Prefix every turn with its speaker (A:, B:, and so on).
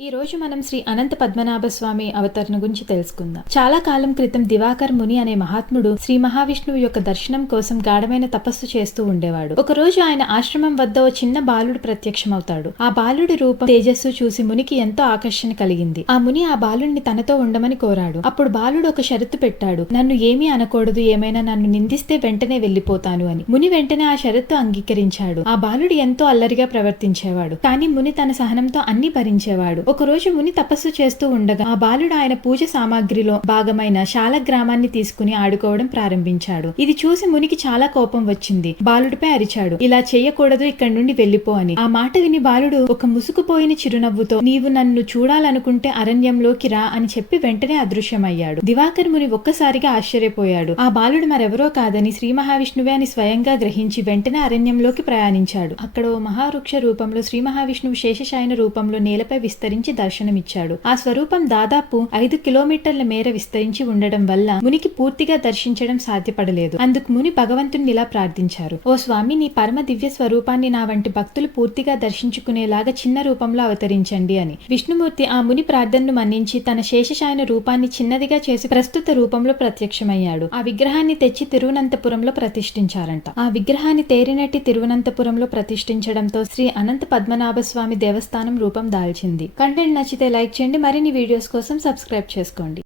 A: ఈ రోజు మనం శ్రీ అనంత పద్మనాభ స్వామి అవతరణ గురించి తెలుసుకుందాం. చాలా కాలం క్రితం దివాకర్ ముని అనే మహాత్ముడు శ్రీ మహావిష్ణువు యొక్క దర్శనం కోసం గాఢమైన తపస్సు చేస్తూ ఉండేవాడు. ఒక రోజు ఆయన ఆశ్రమం వద్ద ఓ చిన్న బాలుడు ప్రత్యక్షమవుతాడు. ఆ బాలుడి రూపం తేజస్సు చూసి మునికి ఎంతో ఆకర్షణ కలిగింది. ఆ ముని ఆ బాలుడిని తనతో ఉండమని కోరాడు. అప్పుడు బాలుడు ఒక షరతు పెట్టాడు. నన్ను ఏమీ అనకూడదు ఏమైనా నన్ను నిందిస్తే వెంటనే వెళ్ళిపోతాను అని. ముని వెంటనే ఆ షరతు అంగీకరించాడు. ఆ బాలుడు ఎంతో అల్లరిగా ప్రవర్తించేవాడు. కానీ ముని తన సహనంతో అన్ని భరించేవాడు. ఒక రోజు ముని తపస్సు చేస్తూ ఉండగా ఆ బాలుడు ఆయన పూజ సామాగ్రిలో భాగమైన శాల గ్రామాన్ని తీసుకుని ఆడుకోవడం ప్రారంభించాడు. ఇది చూసి మునికి చాలా కోపం వచ్చింది. బాలుడిపై అరిచాడు. ఇలా చేయకూడదు ఇక్కడి నుండి వెళ్ళిపో అని. ఆ మాట విని బాలుడు ఒక ముసుకుపోయిన చిరునవ్వుతో నీవు నన్ను చూడాలనుకుంటే అరణ్యంలోకి రా అని చెప్పి వెంటనే అదృశ్యమయ్యాడు. దివాకర్ ముని ఒక్కసారిగా ఆశ్చర్యపోయాడు. ఆ బాలుడు మరెవరో కాదని శ్రీ మహావిష్ణువే అని స్వయంగా గ్రహించి వెంటనే అరణ్యంలోకి ప్రయాణించాడు. అక్కడ ఓ మహావృక్ష రూపంలో శ్రీ మహావిష్ణువు శేషశాయన రూపంలో నేలపై విస్తరించి దర్శనమిచ్చాడు. ఆ స్వరూపం దాదాపు ఐదు కిలోమీటర్ల మేర విస్తరించి ఉండడం వల్ల మునికి పూర్తిగా దర్శించడం సాధ్యపడలేదు. అందుకు ముని భగవంతుని ఇలా ప్రార్థించారు. ఓ స్వామి నీ పరమ దివ్య స్వరూపాన్ని నా వంటి భక్తులు పూర్తిగా దర్శించుకునేలాగా చిన్న రూపంలో అవతరించండి అని. విష్ణుమూర్తి ఆ ముని ప్రార్థనను మన్నించి తన శేషశాయన రూపాన్ని చిన్నదిగా చేసి ప్రస్తుత రూపంలో ప్రత్యక్షమయ్యాడు. ఆ విగ్రహాన్ని తెచ్చి తిరువనంతపురంలో ప్రతిష్ఠించారంట. ఆ విగ్రహాన్ని తేరినట్టి తిరువనంతపురంలో ప్రతిష్ఠించడంతో శ్రీ అనంత పద్మనాభ స్వామి దేవస్థానం రూపం దాల్చింది. కంటెంట్ నచ్చితే లైక్ చేయండి మరిన్ని వీడియోస్ కోసం సబ్స్క్రైబ్ చేసుకోండి.